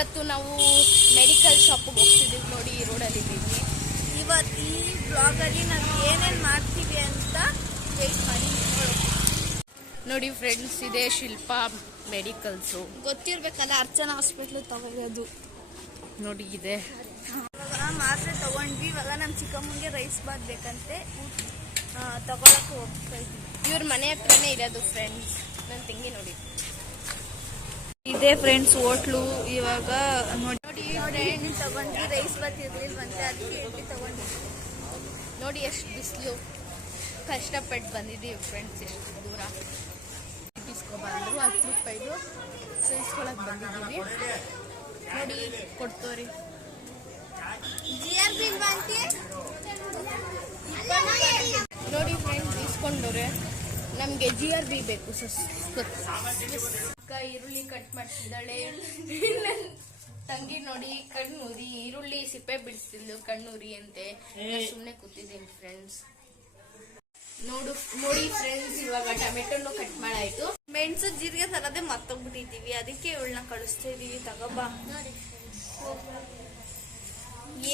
ಇವತ್ತು ನಾವು ಮೆಡಿಕಲ್ ಶಾಪಿಗೆ ಹೋಗ್ತಿದ್ದೀವಿ ನೋಡಿ, ಈ ರೋಡಲ್ಲಿ ಇದ್ದೀವಿ. ಇವತ್ತು ಈ ಬ್ಲಾಗಲ್ಲಿ ನಾವು ಏನೇನು ಮಾಡ್ತೀವಿ ಅಂತ ವೇಟ್ ಮಾಡಿ ನೋಡಿ ಫ್ರೆಂಡ್ಸ್. ಇದೆ ಶಿಲ್ಪಾ ಮೆಡಿಕಲ್ಸು, ಗೊತ್ತಿರ್ಬೇಕಲ್ಲ, ಅರ್ಚನಾ ಹಾಸ್ಪಿಟ್ಲ್ ತಗೊಳ್ಳೋದು ನೋಡಿ. ಇದೆ ಮಾತ್ರೆ ತಗೊಂಡ್ವಿ. ಇವಾಗ ನಮ್ಮ ಚಿಕ್ಕಮ್ಮಂಗೆ ರೈಸ್ ಬಾತ್ ಬೇಕಂತೆ, ತಗೊಳಕ್ಕೆ ಹೋಗ್ತಾ ಇದ್ವಿ. ಇವ್ರ ಮನೆ ಹತ್ರನೇ ಇರೋದು ಫ್ರೆಂಡ್ಸ್. ನನ್ನ ತಂಗಿ ನೋಡಿ ಇದೆ ಫ್ರೆಂಡ್ಸ್ ಹೋಟ್ಲು. ಇವಾಗ ನೋಡಿ ಫ್ರೆಂಡ್ಸ್ ತಗೊಂಡ್ವಿ. ರೈಸ್ ಬಾತ್ ಇರ್ಲಿಲ್ವಂತೆ, ಅದಕ್ಕೆ ಇಡ್ಲಿ ತಗೊಂಡ್ವಿ. ನೋಡಿ ಎಷ್ಟು ಬಿಸಿಲು, ಕಷ್ಟಪಟ್ಟು ಬಂದಿದ್ದೀವಿ ಫ್ರೆಂಡ್ಸ್. ಎಷ್ಟು ದೂರ ಇಸ್ಕೊಬಂದ್ರು, 10 ರೂಪಾಯಿದು ಇಸ್ಕೊಳಕ್ಕೆ ಬಂದಿದ್ದೀವಿ. ನೋಡಿ ಕೊಡ್ತೋರಿ. ನೋಡಿ ಫ್ರೆಂಡ್ಸ್ ಇಸ್ಕೊಂಡವ್ರೆ. ನಮಗೆ GRB ಬೇಕು. ಈರುಳ್ಳಿ ಕಟ್ ಮಾಡ್ತಿದ್ದಾಳೆ ತಂಗಿ. ನೋಡಿ ಕಣ್ಣೂರಿ ಈರುಳ್ಳಿ ಸಿಪ್ಪೆ ಬಿಡಿಸ್ತಿದ್ಲು, ಕಣ್ಣೂರಿ ಅಂತೆ. ಸುಮ್ಮನೆ ಕೂತಿದ್ದೀನಿ ಫ್ರೆಂಡ್ಸ್. ನೋಡಿ ಫ್ರೆಂಡ್ಸ್, ಇವಾಗ ಟೊಮೆಟೊನು ಕಟ್ ಮಾಡಾಯ್ತು. ಮೆಣಸು ಜೀರಿಗೆ ತರದೇ ಮತ್ತೋಗ್ಬಿಟ್ಟಿದೀವಿ, ಅದಕ್ಕೆ ಇವಳನ್ನ ಕಳಿಸ್ತಾ ಇದೀವಿ. ತಗೋಬಾ,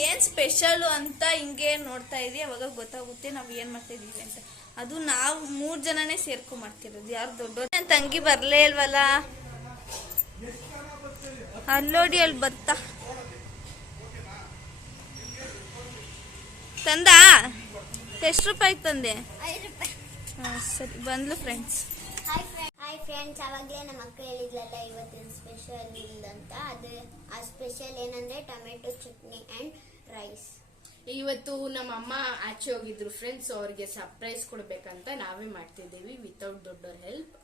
ಏನ್ ಸ್ಪೆಷಲ್ ಅಂತ ಹಿಂಗೆ ನೋಡ್ತಾ ಇದೀವಿ. ಅವಾಗ ಗೊತ್ತಾಗುತ್ತೆ ನಾವ್ ಏನ್ ಮಾಡ್ತಾ ಇದೀವಿ ಅಂತ. ಅದು ನಾವು 3 ಜನನೇ ಸೇರ್ಕೊಂಡ್ ಮಾಡ್ತಿರೋದು. ಯಾರು ದೊಡ್ಡ ನನ್ ತಂಗಿ ಬರ್ಲೇ ಇಲ್ವಲ್ಲ. ಅಲ್ಲೋಡಿ, ಅಲ್ಲಿ ಬತ್ತ ತಂದ. ಎಷ್ಟು ರೂಪಾಯಿ ತಂದೆ? 5 ರೂಪಾಯಿ. ಸರಿ, ಬಂದ್ಲು ಫ್ರೆಂಡ್ಸ್. ಹಾಯ್ ಫ್ರೆಂಡ್ಸ್, ಅವಾಗಲೇ ನಮ್ಮ ಅಕ್ಕ ಹೇಳಿದ್ಲಲ್ಲ ಇವತ್ತಿನ ಸ್ಪೆಷಲ್ ಅಂತ. ಅದು ಆ ಸ್ಪೆಷಲ್ ಏನಂದ್ರೆ ಟೊಮೆಟೊ ಚಟ್ನಿ ಅಂಡ್ ರೈಸ್. ಇವತ್ತು ನಮ್ಮ ಅಮ್ಮ ಆಚೆ ಹೋಗಿದ್ರು ಫ್ರೆಂಡ್ಸ್, ಅವ್ರಿಗೆ ಸರ್ಪ್ರೈಸ್ ಕೊಡ್ಬೇಕಂತ ನಾವೇ ಮಾಡ್ತಿದ್ದೀವಿ ವಿತೌಟ್ ದೊಡ್ಡವ್ರ ಹೆಲ್ಪ್.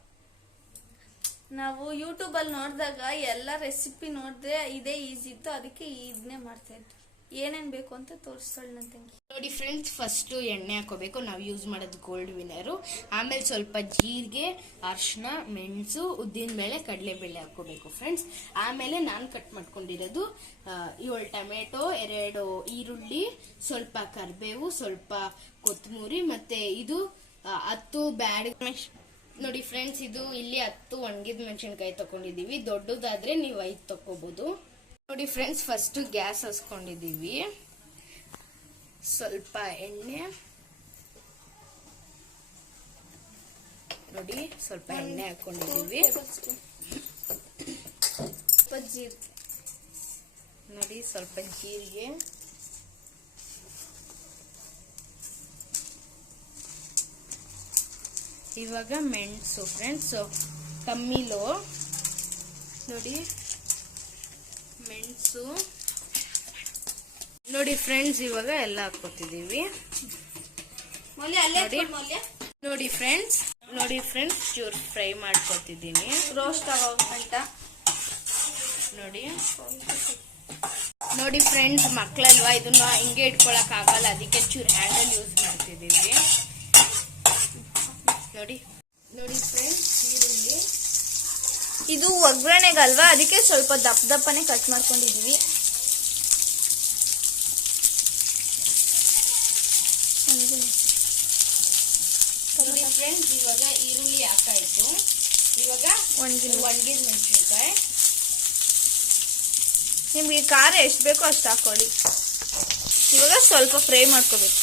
ನಾವು ಯೂಟ್ಯೂಬ್ ಅಲ್ಲಿ ನೋಡಿದಾಗ ಎಲ್ಲ ರೆಸಿಪಿ ನೋಡಿದ್ರೆ ಇದೇ ಈಸಿ ಇತ್ತು, ಅದಕ್ಕೆ ಇದನ್ನೇ ಮಾಡ್ತಾ ಇದ್ವಿ. ಏನೇನ್ ಬೇಕು ಅಂತ ತೋರಿಸ್ತಾಳೆ ನನ್ನ ತಂಗಿ. ನೋಡಿ ಫ್ರೆಂಡ್ಸ್, ಫಸ್ಟ್ ಎಣ್ಣೆ ಹಾಕೋಬೇಕು. ನಾವು ಯೂಸ್ ಮಾಡೋದು ಗೋಲ್ಡ್ ವಿನರು. ಆಮೇಲೆ ಸ್ವಲ್ಪ ಜೀರಿಗೆ, ಅರಿಶಿನ, ಮೆಣಸು, ಉದ್ದಿನ ಬೇಳೆ, ಕಡಲೆಬೇಳೆ ಹಾಕೋಬೇಕು ಫ್ರೆಂಡ್ಸ್. ಆಮೇಲೆ ನಾನು ಕಟ್ ಮಾಡ್ಕೊಂಡಿರೋದು 7 ಟೊಮೆಟೊ, 2 ಈರುಳ್ಳಿ, ಸ್ವಲ್ಪ ಕರಿಬೇವು, ಸ್ವಲ್ಪ ಕೊತ್ತಂಬರಿ, ಮತ್ತೆ ಇದು 10 ಬ್ಯಾಡ್. ನೋಡಿ ಫ್ರೆಂಡ್ಸ್, ಇದು ಇಲ್ಲಿ 10 ಒಣಗಿದ ಮೆಣಸಿನ್ಕಾಯಿ ತಗೊಂಡಿದೀವಿ. ದೊಡ್ಡದಾದ್ರೆ ನೀವು 5 ತಗೋಬಹುದು. ನೋಡಿ ಫ್ರೆಂಡ್ಸ್, ಫಸ್ಟ್ ಗ್ಯಾಸ್ ಹಚ್ಕೊಂಡಿದೀವಿ. ಸ್ವಲ್ಪ ಎಣ್ಣೆ ನೋಡಿ, ಸ್ವಲ್ಪ ಎಣ್ಣೆ ಹಾಕೊಂಡಿದೀವಿ. ನೋಡಿ ಸ್ವಲ್ಪ ಜೀರಿಗೆ, ಇವಾಗ ಮೆಣಸು ಫ್ರೆಂಡ್ಸ್ ಕಮ್ಮಿಲೋ. ನೋಡಿ ಮೆಣಸು. ನೋಡಿ ಫ್ರೆಂಡ್ಸ್, ಇವಾಗ ಎಲ್ಲ ಹಾಕೋತಿದೀವಿ. ನೋಡಿ ಫ್ರೆಂಡ್ಸ್ ಚೂರು ಫ್ರೈ ಮಾಡ್ಕೊತಿದ್ದೀನಿ, ರೋಸ್ಟ್ ಆಗೋಗಂಟ. ನೋಡಿ ಫ್ರೆಂಡ್ಸ್, ಮಕ್ಕಳಲ್ವಾ, ಇದನ್ನ ಹಿಂಗೆ ಇಟ್ಕೊಳಕ್ ಆಗಲ್ಲ, ಅದಕ್ಕೆ ಚೂರು ಹ್ಯಾಂಡಲ್ ಯೂಸ್ ಮಾಡ್ತಿದೀವಿ. ನೋಡಿ ಫ್ರೆಂಡ್ಸ್, ಈರುಳ್ಳಿ ಇದು ಒಗ್ಗರಣೆಗಲ್ವಾ, ಅದಕ್ಕೆ ಸ್ವಲ್ಪ ದಪ್ಪನೆ ಕಟ್ ಮಾಡ್ಕೊಂಡಿದೀವಿ. ನೋಡಿ ಫ್ರೆಂಡ್ಸ್, ಇವಾಗ ಈರುಳ್ಳಿ ಹಾಕಾಯ್ತು. ಇವಾಗ ಒಣಗಿದ ಮೆಣಸಿನ್ಕಾಯಿ. ನಿಮ್ಗೆ ಖಾರ ಎಷ್ಟು ಬೇಕೋ ಅಷ್ಟು ಹಾಕೊಳ್ಳಿ. ಇವಾಗ ಸ್ವಲ್ಪ ಫ್ರೈ ಮಾಡ್ಕೋಬೇಕು.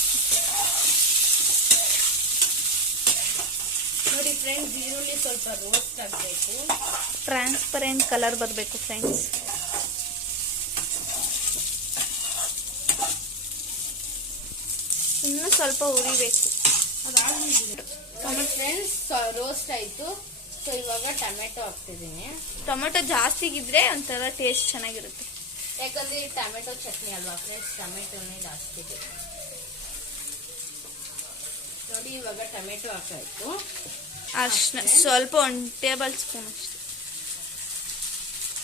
ನೋಡಿ ಫ್ರೆಂಡ್ಸ್, ಈರುಳ್ಳಿ ಸ್ವಲ್ಪ ರೋಸ್ಟ್ ಆಗಬೇಕು, ಟ್ರಾನ್ಸ್ಪರೆಂಟ್ ಕಲರ್ ಬರಬೇಕು ಫ್ರೆಂಡ್ಸ್. ಇನ್ನು ಸ್ವಲ್ಪ ಉರಿಬೇಕು. ಫ್ರೆಂಡ್ಸ್, ರೋಸ್ಟ್ ಆಯ್ತು. ಸೊ ಇವಾಗ ಟೊಮೆಟೊ ಹಾಕ್ತಿದ್ದೀನಿ. ಟೊಮೆಟೊ ಜಾಸ್ತಿಗಿದ್ರೆ ಒಂಥರ ಟೇಸ್ಟ್ ಚೆನ್ನಾಗಿರುತ್ತೆ, ಯಾಕಂದ್ರೆ ಟೊಮೆಟೊ ಚಟ್ನಿ ಅಲ್ವಾ ಫ್ರೆಂಡ್ಸ್, ಟೊಮೆಟೊನೇ ಜಾಸ್ತಿ ಬೇಕು. ನೋಡಿ ಇವಾಗ ಟೊಮೆಟೊ ಹಾಕಾಯ್ತು. ಅರ್ಶಿನ ಸ್ವಲ್ಪ 1 ಟೇಬಲ್ ಸ್ಪೂನ್ ಅಷ್ಟೆ.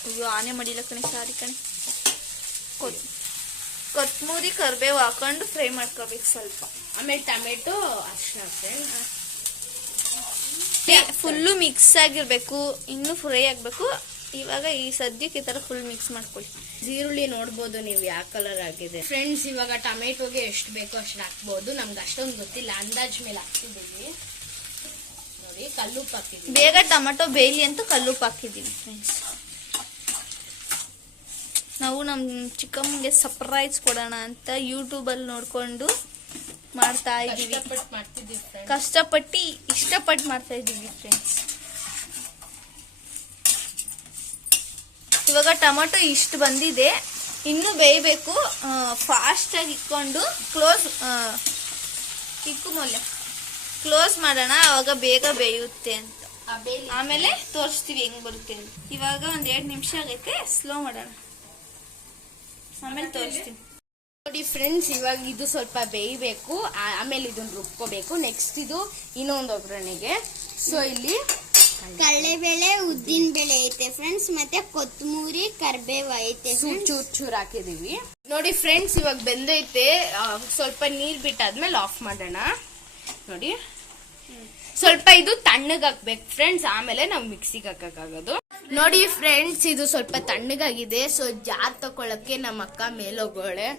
ಅಯ್ಯೋ, ಆನೆ ಮಡಿಲ ಕಣೆ, ಸಾರಿ ಕಣೆ. ಕೊತ್ತಂಬರಿ, ಕರಿಬೇವು ಹಾಕೊಂಡು ಫ್ರೈ ಮಾಡ್ಕೋಬೇಕು ಸ್ವಲ್ಪ. ಆಮೇಲೆ ಟೊಮೆಟೊ, ಅರ್ಶಿನ ಫ್ರೆಂಡ್ಸ್ ಫುಲ್ಲು ಮಿಕ್ಸ್ ಆಗಿರ್ಬೇಕು, ಇನ್ನು ಫ್ರೈ ಆಗ್ಬೇಕು. ಇವಾಗ ಈ ಸದ್ಯಕ್ಕೆ ಈ ತರ ಫುಲ್ ಮಿಕ್ಸ್ ಮಾಡ್ಕೊಳ್ಳಿ. ಈರುಳ್ಳಿ ನೋಡ್ಬೋದು ನೀವು ಯಾವ ಕಲರ್ ಆಗಿದೆ ಫ್ರೆಂಡ್ಸ್. ಇವಾಗ ಟೊಮೆಟೊಗೆ ಎಷ್ಟು ಬೇಕೋ ಅಷ್ಟು ಹಾಕ್ಬೋದು, ನಮ್ಗೆ ಅಷ್ಟೊಂದು ಗೊತ್ತಿಲ್ಲ, ಅಂದಾಜ್ ಮೇಲೆ ಹಾಕ್ತಿದ್ದೀವಿ. ನೋಡಿ ಕಲ್ಲುಪ್ಪು ಹಾಕಿದ್ದೀವಿ. ಬೇಗ ಟೊಮೆಟೊ ಬೇಯಲಿ ಅಂತ ಕಲ್ಲುಪ್ಪು ಹಾಕಿದ್ದೀವಿ ಫ್ರೆಂಡ್ಸ್. ನಾವು ನಮ್ಮ ಚಿಕ್ಕಮ್ಮಂಗೆ ಸರ್ಪ್ರೈಸ್ ಕೊಡೋಣ ಅಂತ ಯೂಟ್ಯೂಬಲ್ಲಿ ನೋಡ್ಕೊಂಡು ಮಾಡ್ತಾ ಇದ್ದೀವಿ. ಮಾಡ್ತಿದ್ದೀವಿ friends. ಕಷ್ಟಪಟ್ಟು ಇಷ್ಟಪಟ್ಟು ಮಾಡ್ತಾ ಇದ್ದೀವಿ ಫ್ರೆಂಡ್ಸ್. ಇವಾಗ ಟೊಮೊಟೊ ಇಷ್ಟು ಬಂದಿದೆ, ಇನ್ನೂ ಬೇಯಬೇಕು. ಫಾಸ್ಟಾಗಿ ಇಟ್ಕೊಂಡು ಕ್ಲೋಸ್ ಮಾಡೋಣ, ಅವಾಗ ಬೇಗ ಬೇಯುತ್ತೆ ಅಂತ. ಆಮೇಲೆ ತೋರಿಸ್ತೀವಿ ಹೆಂಗ್ ಬರುತ್ತೆ ಅಂತ. ಇವಾಗ ಒಂದ್ 2 ನಿಮಿಷ ಆಗೈತೆ, ಸ್ಲೋ ಮಾಡೋಣ, ಆಮೇಲೆ ತೋರಿಸ್ತೀನಿ. ನೋಡಿ ಫ್ರೆಂಡ್ಸ್, ಇವಾಗ ಇದು ಸ್ವಲ್ಪ ಬೇಯಬೇಕು, ಆಮೇಲೆ ಇದನ್ನ ರುಬ್ಕೋಬೇಕು. ನೆಕ್ಸ್ಟ್ ಇದು ಇನ್ನೊಂದು ಒಗ್ಗರಣೆಗೆ. ಸೊ ಇಲ್ಲಿ ಕಡಲೆಬೇಳೆ, ಉದ್ದಿನ ಬೇಳೆ ಐತೆ ಫ್ರೆಂಡ್ಸ್, ಮತ್ತೆ ಕೊತ್ತಂಬರಿ, ಕರಿಬೇವು ಐತೆ. ಚೂರ್ ಹಾಕಿದೀವಿ. ನೋಡಿ ಫ್ರೆಂಡ್ಸ್, ಇವಾಗ ಬೆಂದೈತೆ. ಸ್ವಲ್ಪ ನೀರ್ ಬಿಟ್ಟಾದ್ಮೇಲೆ ಆಫ್ ಮಾಡೋಣ. ನೋಡಿ ಸ್ವಲ್ಪ ಇದು ತಣ್ಣಗಾಗ್ಬೇಕು ಫ್ರೆಂಡ್ಸ್, ಆಮೇಲೆ ನಾವು ಮಿಕ್ಸಿಗೆ ಹಾಕಕ್ಕಾಗೋದು. ನೋಡಿ ಫ್ರೆಂಡ್ಸ್, ಇದು ಸ್ವಲ್ಪ ತಣ್ಣಗಾಗಿದೆ. ಸೊ ಜಾರ್ ತಗೊಳಕ್ಕೆ ನಮ್ಮ ಅಕ್ಕ ಮೇಲೋಗೋಳೆ.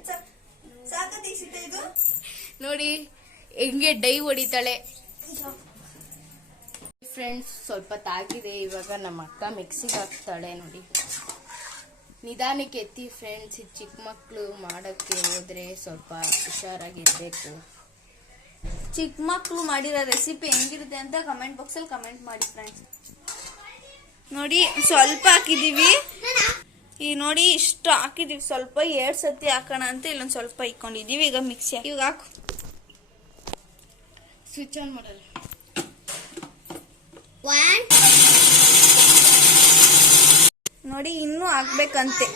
ನೋಡಿ ಹೆಂಗೆ ಡೈ ಹೊಡಿತಾಳೆ ಫ್ರೆಂಡ್ಸ್. ಸ್ವಲ್ಪ ತಾಗಿದೆ, ಇವಾಗ ನಮ್ಮ ಅಕ್ಕ ಮಿಕ್ಸಿಗೆ ಹಾಕ್ತಾಳೆ. ನೋಡಿ ನಿಧಾನಕ್ಕೆ ಎತ್ತಿ ಫ್ರೆಂಡ್ಸ್. ಇದು ಚಿಕ್ಕ ಮಕ್ಕಳು ಮಾಡಕ್ಕೆ ಹೋದ್ರೆ ಸ್ವಲ್ಪ ಹುಷಾರಾಗಿರ್ಬೇಕು. ಚಿಕ್ಕ ಮಕ್ಕಳು ಮಾಡಿರೋ ರೆಸಿಪಿ ಹೆಂಗಿರುತ್ತೆ ಅಂತ ಕಮೆಂಟ್ ಬಾಕ್ಸ್ ಅಲ್ಲಿ ಕಮೆಂಟ್ ಮಾಡಿ ಫ್ರೆಂಡ್ಸ್. ನೋಡಿ ಸ್ವಲ್ಪ ಹಾಕಿದೀವಿ, ಈಗ ನೋಡಿ ಇಷ್ಟು ಹಾಕಿದೀವಿ. ಸ್ವಲ್ಪ 2 ಸತಿ ಹಾಕೋಣ ಅಂತ ಇಲ್ಲೊಂದ್ ಸ್ವಲ್ಪ ಇಟ್ಕೊಂಡಿದೀವಿ. ಈಗ ಮಿಕ್ಸಿ ಇವಾಗ ಹಾಕು, ಸ್ವಿಚ್ ಆನ್ ಮಾಡಲ್ಲ. ನೋಡಿ ಇನ್ನೂ ಹಾಕ್ಬೇಕಂತೆ.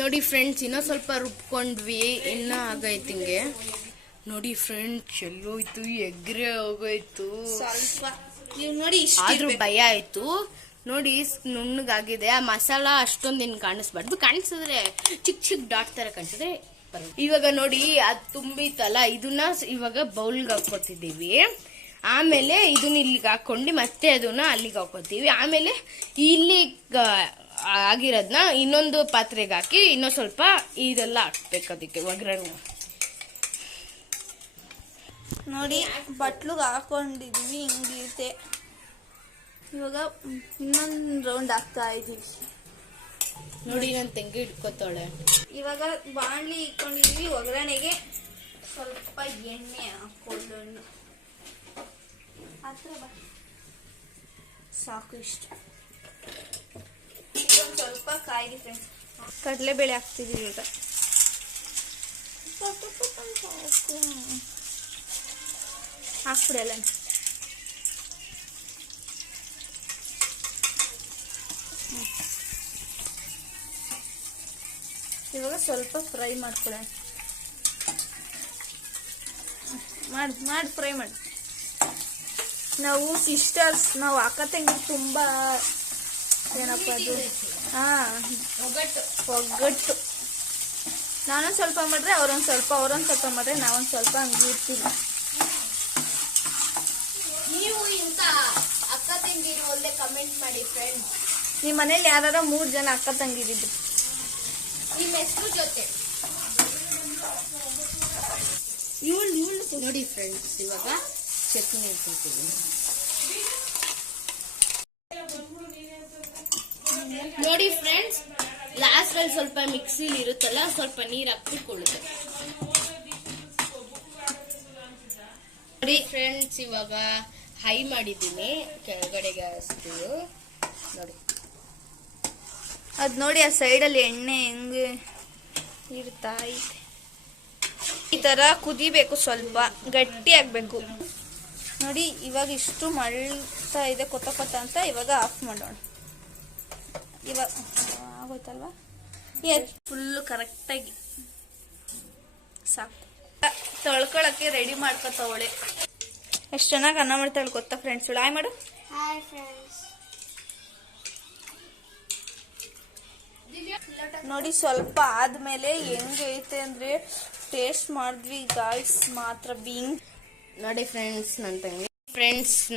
ನೋಡಿ ಫ್ರೆಂಡ್ಸ್, ಇನ್ನೂ ಸ್ವಲ್ಪ ರುಬ್ಕೊಂಡ್ವಿ, ಇನ್ನ ಆಗೈತಿ ಹಿಂಗೆ. ನೋಡಿ ಫ್ರೆಂಡ್ಸ್, ಎಲ್ಲೋಯ್ತು, ಎಗ್ರೆ ಹೋಗೋಯ್ತು. ಸ್ವಲ್ಪ ನೀವು ನೋಡಿ ಆದ್ರೂ ಭಯ ಆಯ್ತು. ನೋಡಿ ನುಣ್ಣಗಾಗಿದೆ. ಆ ಮಸಾಲ ಅಷ್ಟೊಂದು ಇನ್ ಕಾಣಿಸ್ಬಾರ್ದು, ಕಾಣಿಸಿದ್ರೆ ಚಿಕ್ಕ ಡಾಟ್ ತರ ಕಾಣಿಸಿದ್ರೆ. ಇವಾಗ ನೋಡಿ ಅದು ತುಂಬಿತ್ತಲ್ಲ, ಇದನ್ನ ಇವಾಗ ಬೌಲ್ಗೆ ಹಾಕೋತಿದ್ದೀವಿ. ಆಮೇಲೆ ಇದನ್ನ ಇಲ್ಲಿಗೆ ಹಾಕೊಂಡು ಮತ್ತೆ ಅದನ್ನ ಅಲ್ಲಿಗೆ ಹಾಕೋತೀವಿ. ಆಮೇಲೆ ಇಲ್ಲಿ ಆಗಿರೋದನ್ನ ಇನ್ನೊಂದು ಪಾತ್ರೆಗೆ ಹಾಕಿ ಇನ್ನೊಂದು ಸ್ವಲ್ಪ ಇದೆಲ್ಲ ಹಾಕ್ಬೇಕು ಅದಕ್ಕೆ ಒಗ್ಗರಣೆ. ನೋಡಿ ಬಟ್ಲುಗೆ ಹಾಕೊಂಡಿದೀವಿ, ಹಿಂಗಿರುತ್ತೆ. ಇವಾಗ ಇನ್ನೊಂದು ರೌಂಡ್ ಹಾಕ್ತಾ ಇದೀವಿ. ನೋಡಿ ನನ್ನ ತಂಗಿ ಹಿಡ್ಕೋತಾಳೆ. ಇವಾಗ ಬಾಣಲಿ ಇಟ್ಕೊಂಡಿದೀವಿ. ಒಗ್ಗರಣೆಗೆ ಸ್ವಲ್ಪ ಎಣ್ಣೆ ಹಾಕೊಳ್ಳೋಣ. ಸಾಕು ಇಷ್ಟು. ಇದೊಂದು ಸ್ವಲ್ಪ ಕಾಯಿಲಿ ಫ್ರೆಂಡ್ಸ್. ಕಡಲೆಬೇಳೆ ಹಾಕ್ತಿದೀವಿ ಈಗ. ಹಾಕ್ಬಿಡಲ್ಲ. ಇವಾಗ ಸ್ವಲ್ಪ ಫ್ರೈ ಮಾಡ್ಕೊಳ್ಳೋಣ. ಮಾಡಿ ಫ್ರೈ ಮಾಡಿ. ನಾವು ಸಿಸ್ಟರ್ಸ್, ನಾವು ಅಕ್ಕ ತಂಗಿ ತುಂಬಾ ಏನಪ್ಪ ಅದು ಒಗ್ಗಟ್ಟು. ನಾನೊಂದು ಸ್ವಲ್ಪ ಮಾಡ್ರೆ ಅವ್ರೊಂದು ಸ್ವಲ್ಪ, ಅವ್ರೊಂದು ಸ್ವಲ್ಪ ಮಾಡ್ರೆ ನಾವೊಂದು ಸ್ವಲ್ಪ, ಹಂಗೆ ಇರ್ತೀವಿ. ನೀವು ಇಂತ ಅಕ್ಕ ತಂಗಿರು ಒಳ್ಳೆ ಕಮೆಂಟ್ ಮಾಡಿ ಫ್ರೆಂಡ್ಸ್. ನಿಮ್ಮ ಮನೇಲಿ ಯಾರು 3 ಜನ ಅಕ್ಕ ತಂಗಿರಿದ್ರು, ನಿಮ್ಮ ಹೆಸರು ಜೊತೆ ನೋಡಿ ಫ್ರೆಂಡ್ಸ್. ಇವಾಗ ಚಟ್ನಿ ಹಾಕ್ತೀವಿ. ನೋಡಿ ಫ್ರೆಂಡ್ಸ್, ಲಾಸ್ಟ್ ಅಲ್ಲಿ ಸ್ವಲ್ಪ ಮಿಕ್ಸಿಲಿ ಇರುತ್ತಲ್ಲ, ಸ್ವಲ್ಪ ನೀರ್ ಹಾಕ್ತಿಕೊಳ್ಳುತ್ತೆ. ನೋಡಿ ಫ್ರೆಂಡ್ಸ್, ಇವಾಗ ಹೈ ಮಾಡಿದ್ದೀನಿ, ಕೆಳಗಡೆ ಗ್ಯಾಸ್ ನೋಡಿ. ಅದ್ ನೋಡಿ ಆ ಸೈಡಲ್ಲಿ ಎಣ್ಣೆ ಹೆಂಗೆ ಇರ್ತಾ ಐತೆ. ಈ ತರ ಕುದಿಬೇಕು, ಸ್ವಲ್ಪ ಗಟ್ಟಿ ಆಗ್ಬೇಕು. ನೋಡಿ ಇವಾಗ ಇಷ್ಟು ಮಳ್ತಾ ಇದೆ, ಕೊತ್ತ ಅಂತ. ಇವಾಗ ಆಫ್ ಮಾಡೋಣ. ಇವಾಗ ಆಗೋಯ್ತಲ್ವಾ? ಫುಲ್ಲು ಕರೆಕ್ಟಾಗಿ ಸಾಕು. ತೊಳ್ಕೊಳಕ್ಕೆ ರೆಡಿ ಮಾಡ್ಕೊತವಳೆ. ಎಷ್ಟು ಚೆನ್ನಾಗಿ ಅನ್ನ ಮಾಡ್ತಾಳೆ ಗೊತ್ತಾ ಫ್ರೆಂಡ್ಸ್. ಹಾಯ್ ಮಾಡು. Hi friends. ನೋಡಿ ಸ್ವಲ್ಪ ಆದ್ಮೇಲೆ ಹೆಂಗೈತೆ ಅಂದ್ರೆ ಟೇಸ್ಟ್ ಮಾಡಿದ್ವಿ ಗಾಯ್ಸ್, ಮಾತ್ರ ಬೀಂಗ್. ನೋಡಿ ಫ್ರೆಂಡ್ಸ್,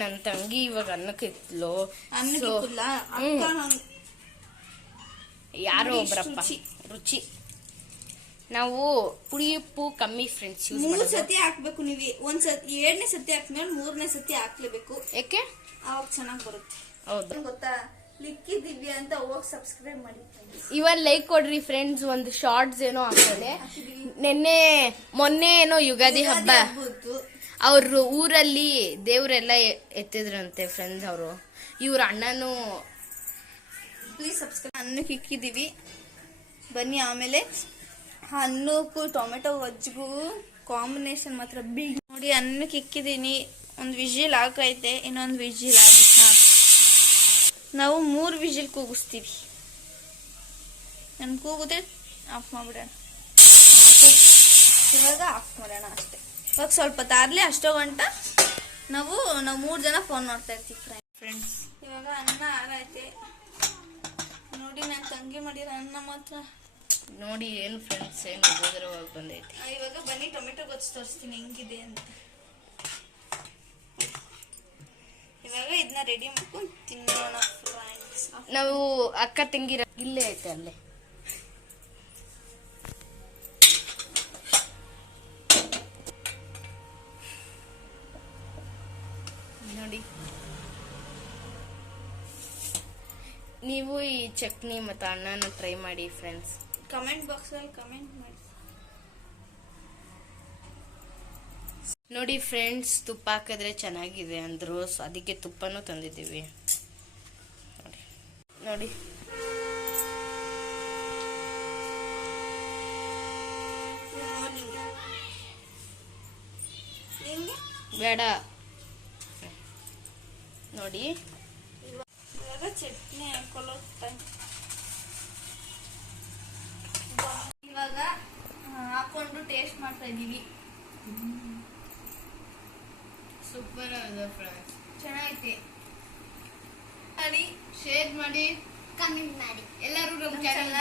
ನನ್ನ ತಂಗಿ ಇವಾಗ ಅನ್ನಕ್ಕೆ ಇತ್ಲು. ಯಾರೋ ಒಬ್ರಪ್ಪ ರುಚಿ. ನಾವು ಪುಡಿ ಉಪ್ಪು ಕಮ್ಮಿ ಫ್ರೆಂಡ್ಸ್ ಯೂಸ್ 3 ಸತಿ ಹಾಕ್ಬೇಕು. ನೀವು ಒಂದ್ಸತಿ 2ನೇ ಸತಿ ಹಾಕ್ಮೇಲೆ 3ನೇ ಸತಿ ಹಾಕ್ಲೇಬೇಕು. ಯಾಕೆ? ಅವಾಗ ಚೆನ್ನಾಗಿ ಬರುತ್ತೆ. ಹೌದು ಗೊತ್ತಾ, ಲಿಕ್ಕಿ ದಿವ್ಯ ಅಂತ ಹೋಗಿ ಸಬ್ಸ್ಕ್ರೈಬ್ ಮಾಡಿ friends. ಇವನ್ ಲೈಕ್ ಕೊಡ್ರಿ ಫ್ರೆಂಡ್ಸ್. ಒಂದು ಶಾರ್ಟ್ಸ್ ಏನೋ ಹಾಕೋದೆ. ಮೊನ್ನೆ ಏನೋ ಯುಗಾದಿ ಹಬ್ಬ ಹಬ್ಬದ್ದು. ಅವ್ರ ಊರಲ್ಲಿ ದೇವ್ರೆಲ್ಲ ಎತ್ತಿದ್ರಂತೆ ಫ್ರೆಂಡ್ಸ್ ಅವರು. ಇವ್ರ ಅಣ್ಣನು ಪ್ಲೀಸ್ ಸಬ್ಸ್ಕ್ರೈಬ್. ಅನ್ನಕ್ಕೆ ಇಕ್ಕಿದೀವಿ ಬನ್ನಿ. ಆಮೇಲೆ ಅನ್ನಕ್ಕೂ ಟೊಮೆಟೊ ಗೊಜ್ಜಿಗೂ ಕಾಂಬಿನೇಷನ್ ಮಾತ್ರ ಬಿಗ್. ನೋಡಿ ಅನ್ನಕ್ಕೆ ಇಕ್ಕಿದೀನಿ. ಒಂದು ವಿಜಿಲ್ ಹಾಕೈತೆ, ಇನ್ನೊಂದು ವಿಜಿಲ್ ಆಗಿ ನಾವು 3 ವಿಜಿಲ್ ಕೂಗಿಸ್ತೀವಿ. ನನ್ ಕೂಗುತ್ತೆ ಆಫ್ ಮಾಡ್ಬಿಡೋಣ. ಇವಾಗ ಆಫ್ ಮಾಡೋಣ ಅಷ್ಟೇ. ಇವಾಗ ಸ್ವಲ್ಪ ತಾರ್ಲಿ ಅಷ್ಟೋ ಗಂಟ ನಾವು 3 ಜನ ಫೋನ್ ಮಾಡ್ತಾ ಇರ್ತೀವಿ ಫ್ರೆಂಡ್ಸ್. ಇವಾಗ ಅನ್ನ ಆಗೈತೆ ನೋಡಿ. ನನ್ನ ತಂಗಿ ಮಾಡಿರೋ ಅನ್ನ ಮಾತ್ರ ನೋಡಿ ಏನು ಫ್ರೆಂಡ್ಸ್ ಏನು ಉದ್ರವಾಗಿ ಬಂದೈತಿ. ಇವಾಗ ಬನ್ನಿ ಟೊಮೆಟೊ ಗೊಜ್ಜು ತೋರಿಸ್ತೀನಿ ಹೆಂಗಿದೆ ಅಂತ. ಇವಾಗ ಇದನ್ನ ರೆಡಿ ಮಾಡ್ಕೊಂಡು ತಿನ್ನೋಣ ಫ್ರೆಂಡ್ಸ್. ನಾವು ಅಕ್ಕ ತಂಗಿರ ಇಲ್ಲೇ ಐತೆ ಅಲ್ಲೇ. ನೋಡಿ ನೀವು ಈ ಚಟ್ನಿ ಮತ್ತು ಅನ್ನನ ಟ್ರೈ ಮಾಡಿ ಫ್ರೆಂಡ್ಸ್. ಕಮೆಂಟ್ ಬಾಕ್ಸಲ್ಲಿ ಕಮೆಂಟ್ ಮಾಡಿ. ನೋಡಿ ಫ್ರೆಂಡ್ಸ್, ತುಪ್ಪ ಹಾಕಿದ್ರೆ ಚೆನ್ನಾಗಿದೆ ಅಂದ್ರು, ಸೊ ಅದಕ್ಕೆ ತುಪ್ಪನೂ ತಂದಿದ್ದೀವಿ. ನೋಡಿ ಬೇಡ ನೋಡಿ. ಇವಾಗ ಚಟ್ನಿ ಹಾಕೊಳ್ಳೋ ಟೈಮ್. ಇವಾಗ ಹಾಕೊಂಡು ಟೇಸ್ಟ್ ಮಾಡ್ತಾ ಇದೀವಿ. ಸೂಪರ್ ಆಗಿದೆ ಫ್ರೆಂಡ್ಸ್. ಚೆನ್ನಾಗೈತೆ. ಮಾಡಿ ಶೇರ್ ಮಾಡಿ, ಕಮೆಂಟ್ ಮಾಡಿ. ಎಲ್ಲರೂ ನಮ್ಮ ಚಾನಲ್